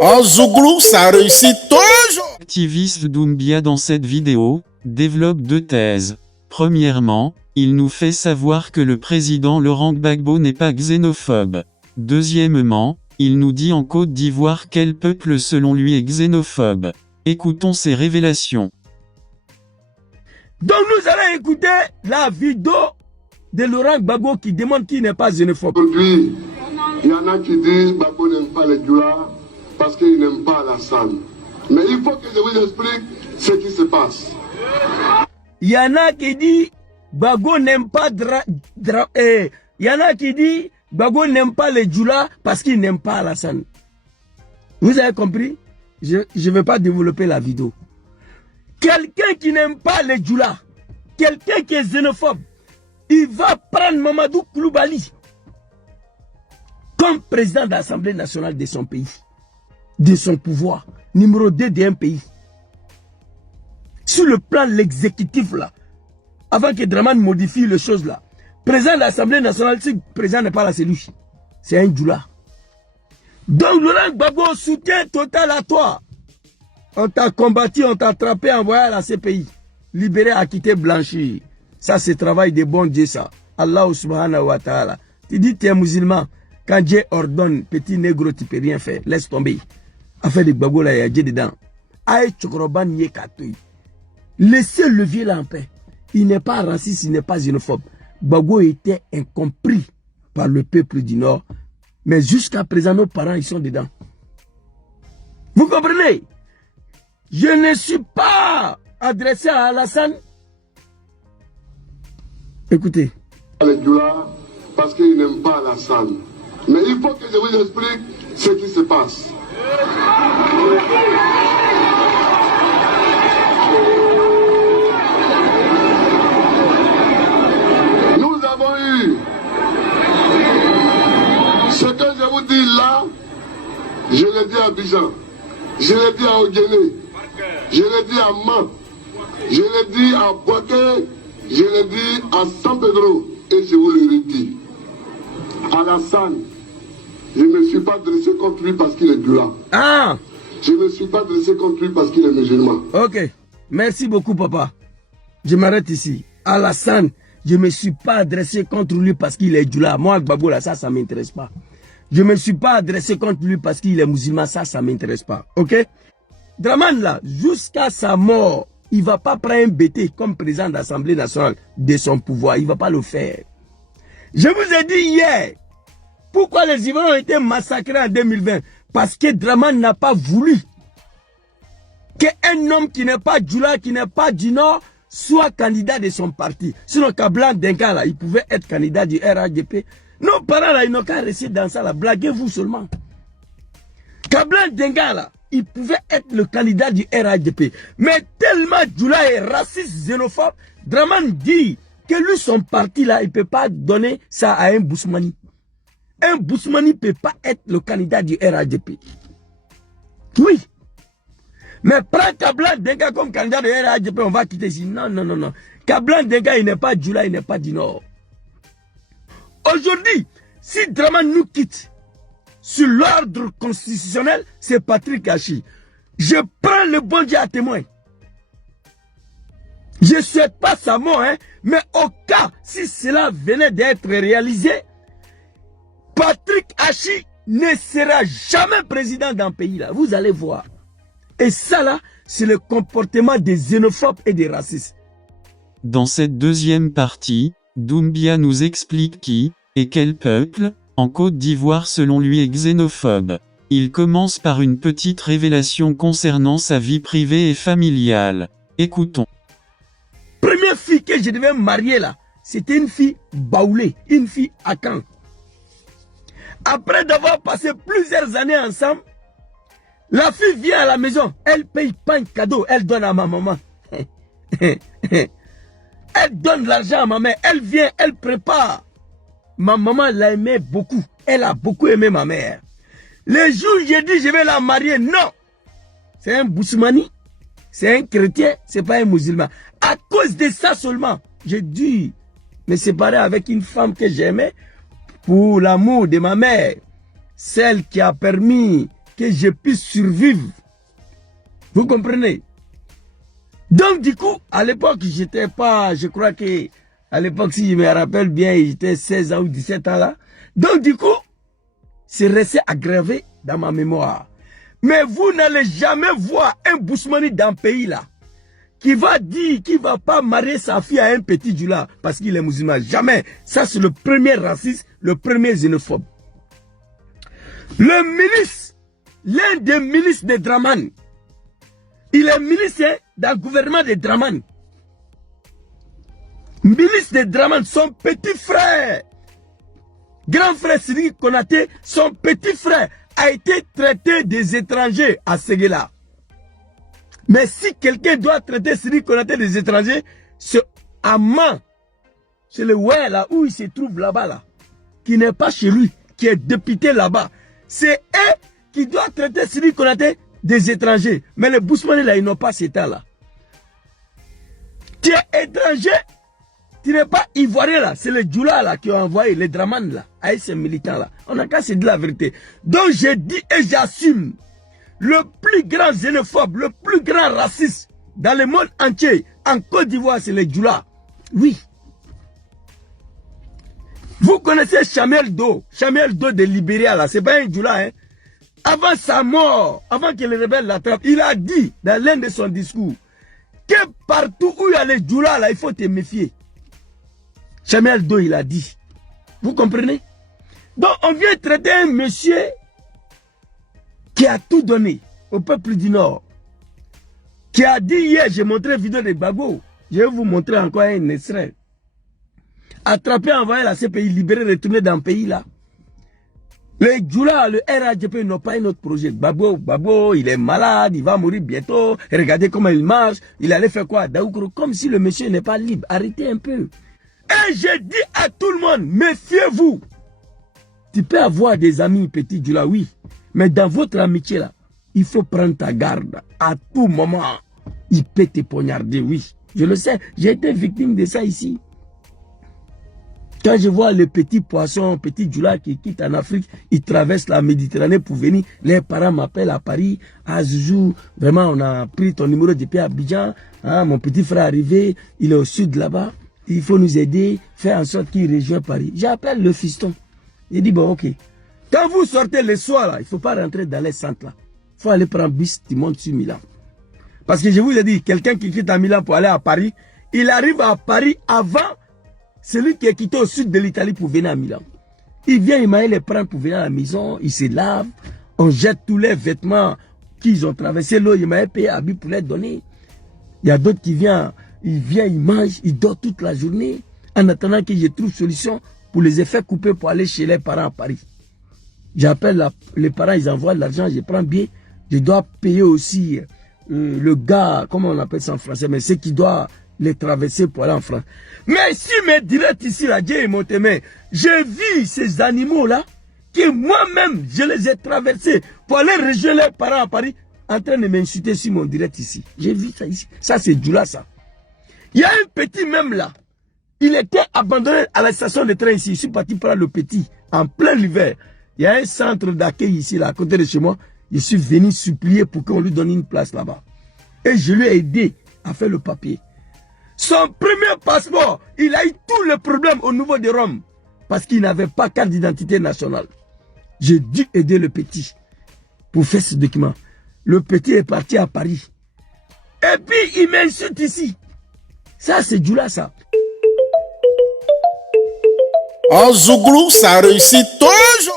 En Zouglou, ça réussit toujours. L'activiste Doumbia dans cette vidéo, développe deux thèses. Premièrement, il nous fait savoir que le président Laurent Gbagbo n'est pas xénophobe. Deuxièmement, il nous dit en Côte d'Ivoire quel peuple selon lui est xénophobe. Écoutons ces révélations. Donc nous allons écouter la vidéo de Laurent Gbagbo qui demande qu'il n'est pas xénophobe. Aujourd'hui, il y en a qui disent que Gbagbo n'aime pas les Dioula parce qu'il n'aime pas Alassane. Mais il faut que je vous explique ce qui se passe. Il y en a qui disent Gbagbo n'aime pas il y en a qui disent Gbagbo n'aime pas les Dioula parce qu'il n'aime pas Alassane. Vous avez compris? Je ne vais pas développer la vidéo. Quelqu'un qui n'aime pas les Dioula, quelqu'un qui est xénophobe, il va prendre Mamadou Koulibaly comme président de l'Assemblée nationale de son pays, de son pouvoir, numéro 2 d'un pays. Sur le plan de l'exécutif là, avant que Dramane modifie les choses là, président de l'Assemblée nationale, si le président n'est pas là, c'est lui. C'est un Dioula. Donc Laurent Gbagbo, soutien total à toi. On t'a combattu, on t'a attrapé, envoyé à la CPI. Libéré, acquitté, blanchi. Ça, c'est travail de bon Dieu, ça. Allah subhanahu wa ta'ala. Tu dis, tu es musulman. Quand Dieu ordonne, petit négro, tu ne peux rien faire. Laisse tomber. Affaire de Gbagbo, là, il y a Dieu dedans. Aïe, Chokroban, Yekatoui. Laissez le vieux là en paix. Il n'est pas raciste, il n'est pas xénophobe. Gbagbo était incompris par le peuple du Nord. Mais jusqu'à présent, nos parents, ils sont dedans. Vous comprenez? Je ne suis pas adressé à Alassane. Écoutez. Les Dioula parce qu'il n'aime pas Alassane. Mais il faut que je vous explique ce qui se passe. Nous avons eu ce que je vous dis là, je l'ai dit à Abidjan, je l'ai dit à Ogéné, je l'ai dit à Man, je l'ai dit à Boaké, je l'ai dit à San Pedro et je vous le redis. Alassane, je ne me suis pas dressé contre lui parce qu'il est Dioula. Ah! Je ne me suis pas dressé contre lui parce qu'il est musulman. Ok. Merci beaucoup, papa. Je m'arrête ici. Alassane, je ne me suis pas adressé contre lui parce qu'il est Dioula. Moi, Gbagbo, là, ça ne m'intéresse pas. Je ne me suis pas adressé contre lui parce qu'il est musulman. Ça ne m'intéresse pas. Ok? Dramane, là, jusqu'à sa mort, il ne va pas prendre un BT comme président de l'Assemblée nationale de son pouvoir. Il ne va pas le faire. Je vous ai dit hier, pourquoi les Ivoiriens ont été massacrés en 2020? Parce que Dramane n'a pas voulu qu'un homme qui n'est pas Dioula, qui n'est pas du Nord, soit candidat de son parti. Sinon, Kablan Denga, là, il pouvait être candidat du RHDP. Nos parents, là, ils n'ont qu'à rester dans ça, là. Blaguez-vous seulement. Kablan Denga, là, il pouvait être le candidat du RHDP. Mais tellement Dioula est raciste, xénophobe, Dramane dit que lui, son parti, là, il ne peut pas donner ça à un Bousmani. Un Bousmani ne peut pas être le candidat du RHDP. Oui. Mais prends Kablan Denga comme candidat du RHDP, on va quitter ici. Non, non, non, non. Kablan Denga, il n'est pas Dioula, il n'est pas du Nord. Aujourd'hui, si Dramane nous quitte sur l'ordre constitutionnel, c'est Patrick Hachi. Je prends le bon Dieu à témoin. Je ne souhaite pas sa mort, hein, mais au cas, si cela venait d'être réalisé, Patrick Hachi ne sera jamais président d'un pays là. Vous allez voir. Et ça là, c'est le comportement des xénophobes et des racistes. Dans cette deuxième partie, Doumbia nous explique qui, et quel peuple, en Côte d'Ivoire selon lui est xénophobe. Il commence par une petite révélation concernant sa vie privée et familiale. Écoutons. Première fille que je devais marier là, c'était une fille baoulée, une fille à Caen. Après d'avoir passé plusieurs années ensemble, la fille vient à la maison, elle paye pas un cadeau, elle donne à ma maman. Elle donne l'argent à ma mère, elle vient, elle prépare. Ma maman l'aimait beaucoup, elle a beaucoup aimé ma mère. Le jour où j'ai dit je vais la marier, non. C'est un Bousmani, c'est un chrétien, c'est pas un musulman. À cause de ça seulement, j'ai dû me séparer avec une femme que j'aimais pour l'amour de ma mère. Celle qui a permis que je puisse survivre. Vous comprenez? Donc du coup, à l'époque, j'étais pas, je crois que à l'époque, si je me rappelle bien, j'étais 16 ans ou 17 ans là. Donc du coup, c'est resté aggravé dans ma mémoire. Mais vous n'allez jamais voir un Bousmani dans le pays là qui va dire qu'il ne va pas marier sa fille à un petit Djoula parce qu'il est musulman. Jamais. Ça, c'est le premier raciste, le premier xénophobe. Le milice, l'un des milices de Draman, il est milice dans le gouvernement de Draman. Milice de Draman, son petit frère, grand frère Sidi Konaté, son petit frère a été traité des étrangers à Séguéla. Mais si quelqu'un doit traiter Sidi Konaté des étrangers, c'est Amman, c'est le ouais là où il se trouve là-bas là, qui n'est pas chez lui, qui est député là-bas. C'est eux qui doivent traiter Sidi Konaté des étrangers. Mais les Bousmani là, ils n'ont pas cet état là. Tu es étranger, tu n'es pas ivoirien là, c'est les Djoula là qui ont envoyé les Draman là, avec ces militants là. On a qu'à se dire la vérité. Donc j'ai dit et j'assume, le plus grand xénophobe, le plus grand raciste dans le monde entier, en Côte d'Ivoire, c'est les Djoula. Oui. Vous connaissez Samuel Doe de Libéria là, c'est pas un Djoula hein. Avant sa mort, avant que les rebelles l'attrapent, il a dit dans l'un de son discours que partout où il y a les Djoula là, il faut te méfier. Samuel Doe, il a dit. Vous comprenez? Donc, on vient traiter un monsieur qui a tout donné au peuple du Nord. Qui a dit hier, j'ai montré une vidéo de Gbagbo. Je vais vous montrer encore un extrait. Attrapé, envoyé la CPI, libéré, retourné dans le pays là. Les Djoula, le RADP n'ont pas un autre projet. Gbagbo, il est malade, il va mourir bientôt. Regardez comment il marche. Il allait faire quoi? Daoukro, comme si le monsieur n'est pas libre. Arrêtez un peu. Et je dis à tout le monde, méfiez-vous. Tu peux avoir des amis petits Djoula, oui. Mais dans votre amitié là, il faut prendre ta garde. À tout moment, il peut te poignarder, oui. Je le sais, j'ai été victime de ça ici. Quand je vois les petits poissons, petits Djoula qui quittent en Afrique, ils traversent la Méditerranée pour venir. Les parents m'appellent à Paris. Ah Zouzou, vraiment on a pris ton numéro depuis Abidjan. Ah, mon petit frère est arrivé, il est au sud là-bas. Il faut nous aider, faire en sorte qu'il rejoigne Paris. J'appelle le fiston. Il dit bon ok. Quand vous sortez le soir là, il ne faut pas rentrer dans les centres là. Il faut aller prendre bus, tu montes sur Milan. Parce que je vous ai dit, quelqu'un qui quitte à Milan pour aller à Paris, il arrive à Paris avant celui qui est quitté au sud de l'Italie pour venir à Milan. Il vient, il m'a les prendre pour venir à la maison, il se lave, on jette tous les vêtements qu'ils ont traversé l'eau, il m'a payé habit pour les donner. Il y a d'autres qui viennent, il mange, il dort toute la journée, en attendant que je trouve solution pour les effets coupés pour aller chez les parents à Paris. J'appelle les parents, ils envoient de l'argent, je prends bien, je dois payer aussi le gars, comment on appelle ça en français, mais c'est qui doit les traverser pour aller en France. Mais si mes directs ici, là, Dieu et mon témoin, j'ai vu ces animaux-là, que moi-même, je les ai traversés pour aller rejoindre les parents à Paris, en train de m'insulter sur mon direct ici. J'ai vu ça ici. Ça, c'est Djoula, ça. Il y a un petit même là. Il était abandonné à la station de train ici. Je suis parti prendre le petit en plein hiver. Il y a un centre d'accueil ici, là, à côté de chez moi. Je suis venu supplier pour qu'on lui donne une place là-bas. Et je lui ai aidé à faire le papier. Son premier passeport, il a eu tous les problèmes au niveau de Rome. Parce qu'il n'avait pas carte d'identité nationale. J'ai dû aider le petit pour faire ce document. Le petit est parti à Paris. Et puis, il m'insulte ici. Ça, c'est Djoula, ça. En Zouglou, ça réussit toujours.